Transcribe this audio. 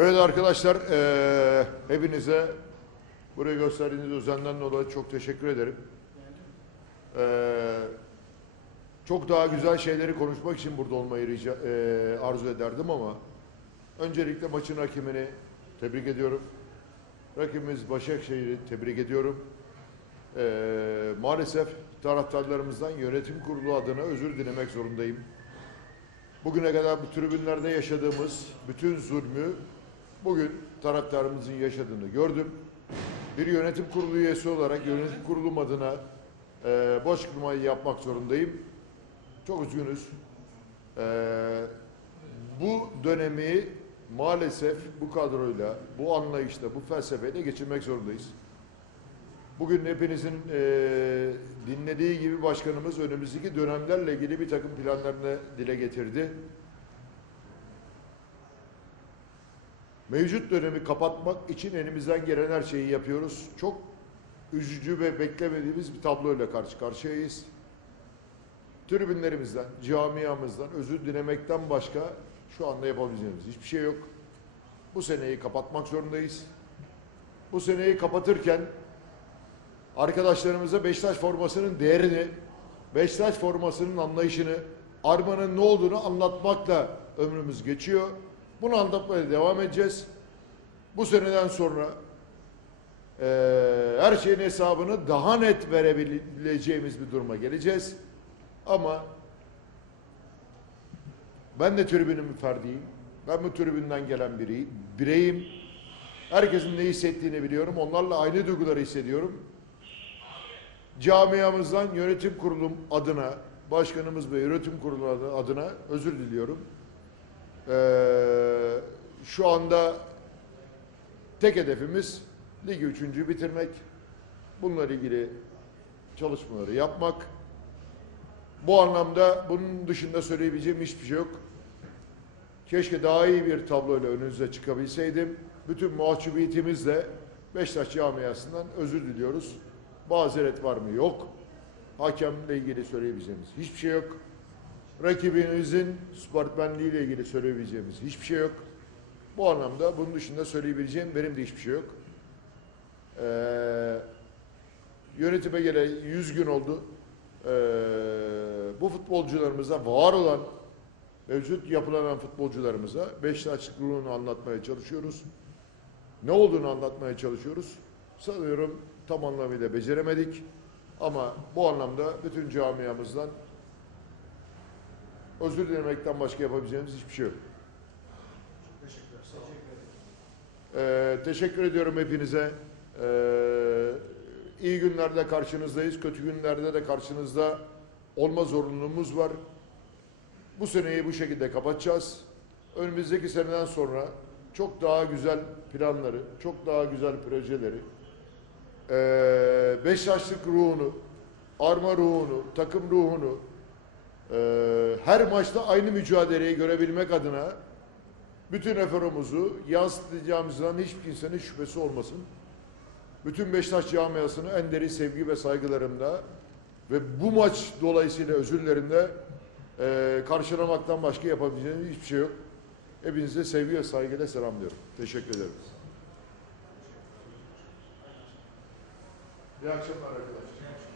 Evet arkadaşlar, eee, hepinize buraya gösterdiğiniz özenden dolayı çok teşekkür ederim. Eee, çok daha güzel şeyleri konuşmak için burada olmayı rica, eee, arzu ederdim ama öncelikle maçın hakemini tebrik ediyorum. Rakibimiz Başakşehir'i tebrik ediyorum. Eee, maalesef taraftarlarımızdan yönetim kurulu adına özür dilemek zorundayım. Bugüne kadar bu tribünlerde yaşadığımız bütün zulmü bugün taraftarımızın yaşadığını gördüm. Bir yönetim kurulu üyesi olarak yönetim kurulum adına e, boş kırmayı yapmak zorundayım. Çok üzgünüz. E, bu dönemi maalesef bu kadroyla, bu anlayışla, bu felsefeyle geçirmek zorundayız. Bugün hepinizin e, dinlediği gibi başkanımız önümüzdeki dönemlerle ilgili bir takım planlarını dile getirdi. Mevcut dönemi kapatmak için elimizden gelen her şeyi yapıyoruz. Çok üzücü ve beklemediğimiz bir tabloyla karşı karşıyayız. Tribünlerimizden, camiamızdan özür dilemekten başka şu anda yapabileceğimiz hiçbir şey yok. Bu seneyi kapatmak zorundayız. Bu seneyi kapatırken arkadaşlarımıza Beşiktaş formasının değerini, Beşiktaş formasının anlayışını, armanın ne olduğunu anlatmakla ömrümüz geçiyor. Bunu anlatmaya devam edeceğiz. Bu seneden sonra eee, her şeyin hesabını daha net verebileceğimiz bir duruma geleceğiz. Ama ben de tribünün ferdiyim. Ben bu tribünden gelen biriyim, bireyim. Herkesin ne hissettiğini biliyorum. Onlarla aynı duyguları hissediyorum camiamızdan yönetim kurulum adına, başkanımız ve yönetim kurulu adı- adına özür diliyorum. Ee, şu anda tek hedefimiz ligi üçüncü bitirmek. Bununla ilgili çalışmaları yapmak. Bu anlamda bunun dışında söyleyebileceğim hiçbir şey yok. Keşke daha iyi bir tabloyla önünüze çıkabilseydim. Bütün mahcubiyetimizle Beşiktaş camiasından özür diliyoruz. Mazeret var mı? Yok. Hakemle ilgili söyleyebileceğimiz hiçbir şey yok. Rakibimizin sportmenliği ile ilgili söyleyebileceğimiz hiçbir şey yok. Bu anlamda bunun dışında söyleyebileceğim benim de hiçbir şey yok. Ee, yönetime gele 100 gün oldu. Ee, bu futbolcularımıza var olan mevcut yapılanan futbolcularımıza Beşiktaşlılığını anlatmaya çalışıyoruz. Ne olduğunu anlatmaya çalışıyoruz. Sanıyorum tam anlamıyla beceremedik. Ama bu anlamda bütün camiamızdan özür dilemekten başka yapabileceğimiz hiçbir şey yok. Ee, teşekkür ediyorum hepinize. Ee, iyi günlerde karşınızdayız, kötü günlerde de karşınızda olma zorunluluğumuz var. Bu seneyi bu şekilde kapatacağız. Önümüzdeki seneden sonra çok daha güzel planları, çok daha güzel projeleri, ee, Beşiktaşlık ruhunu, arma ruhunu, takım ruhunu, ee, her maçta aynı mücadeleyi görebilmek adına bütün eforumuzu yansıtacağımızdan hiçbir kimsenin şüphesi olmasın. Bütün Beşiktaş camiasını en derin sevgi ve saygılarımda ve bu maç dolayısıyla özürlerimde ee, karşılamaktan başka yapabileceğimiz hiçbir şey yok. Hepinize sevgi ve saygıyla selamlıyorum. Teşekkür ederim. İyi akşamlar arkadaşlar.